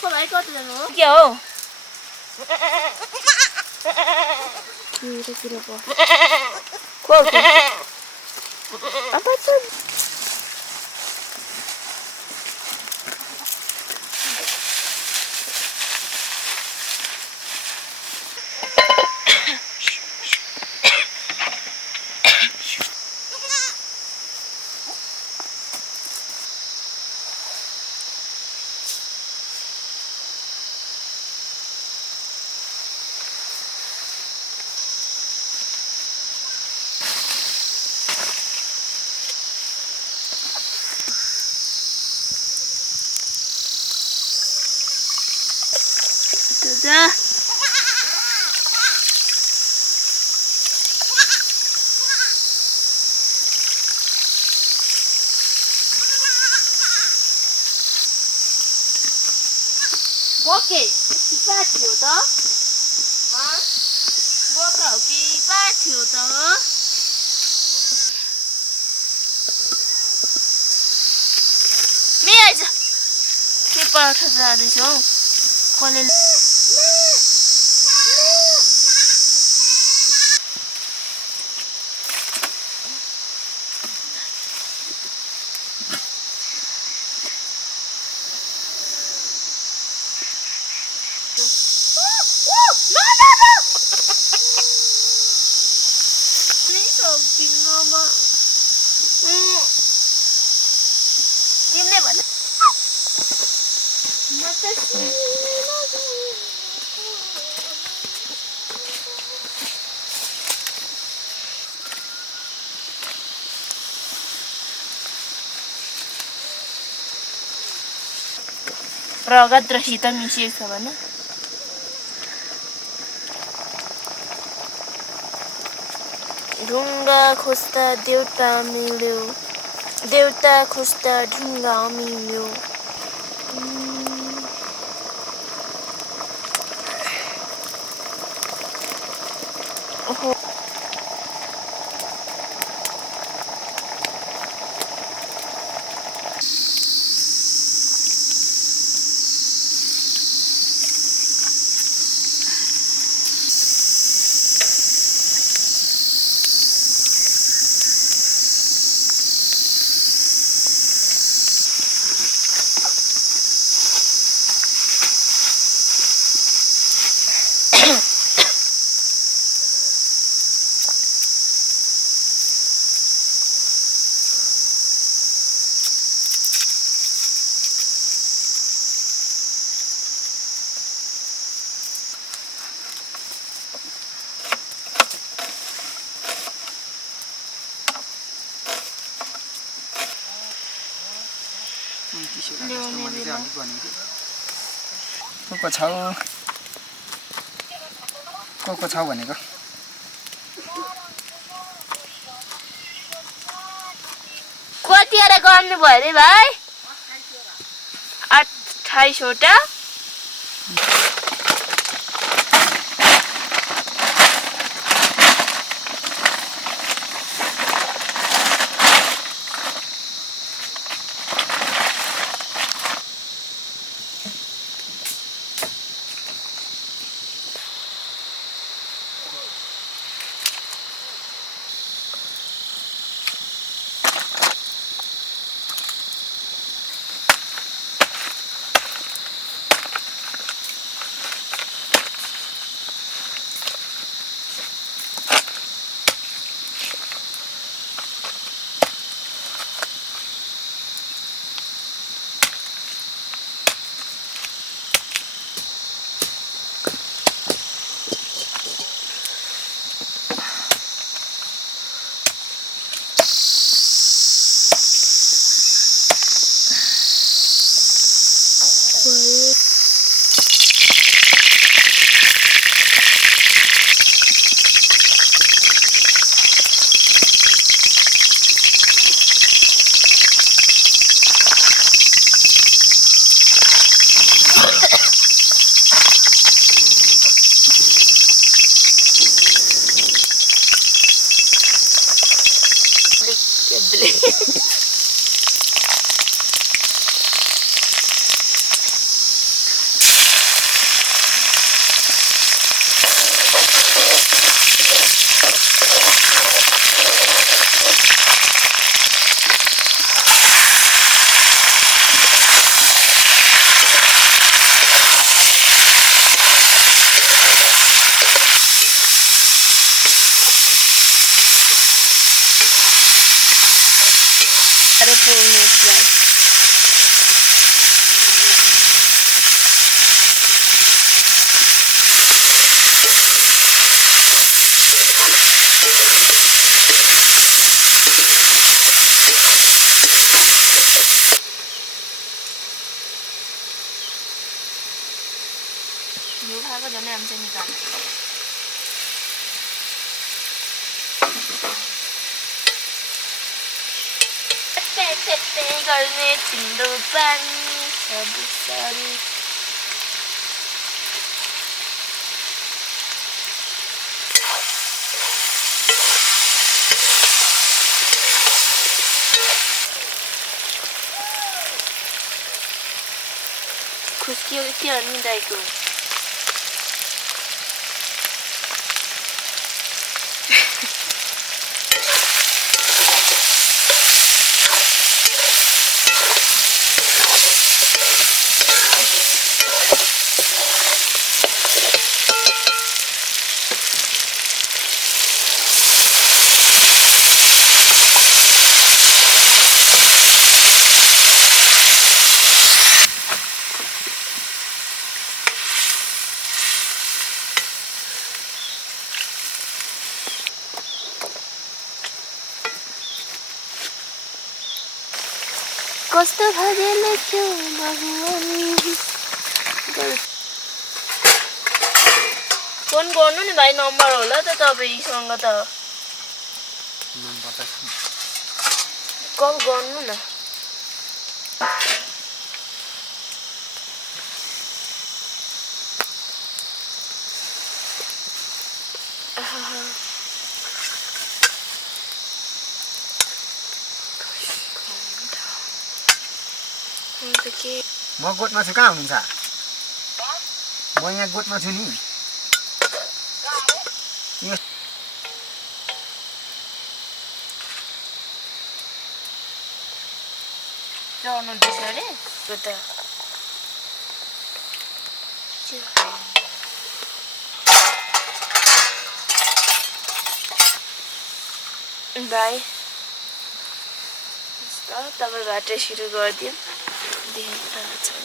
खोल है कतिजना हो के हो खोल apa tuh dah Boke, kita थियो त बोका हो कि पा थियो त मे आइज के पाठ जाँदैछौ कसले रगत र शीतल मिसिएको छ भने ढुङ्गा खोज्दा देउता मिल्यो देउता खोज्दा ढुङ्गा मिल्यो ओहो को छ भनेको कतिवटा गर्नु भयो रे भाइ 28 वटा मैले牛排ก็เดี๋ยวแม่มันจะมีกัน빼빼빼 걸네 진도반이 서부서리 구스키가 뛰어납니다 이거 कस्तो भजेले थियो भगवान फोन गर्नु नि भाइ नम्बर होला त तपाईसँग त नम्बर त कल गर्नु न म गोठमा छु कहाँ हुनुहुन्छ म यहाँ गोठमा छु नि चढ्नु दिस अरे त्यो त भाइ तपाईँबाट सुरु गरिदिउँ देखिरहेको छ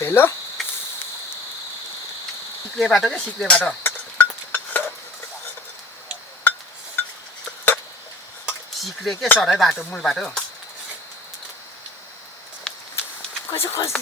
हेलो सिक्रे बाटो के सिक्रे बाटो सिक्रे के सराई बाटो मूल बाटो कसो खस्छ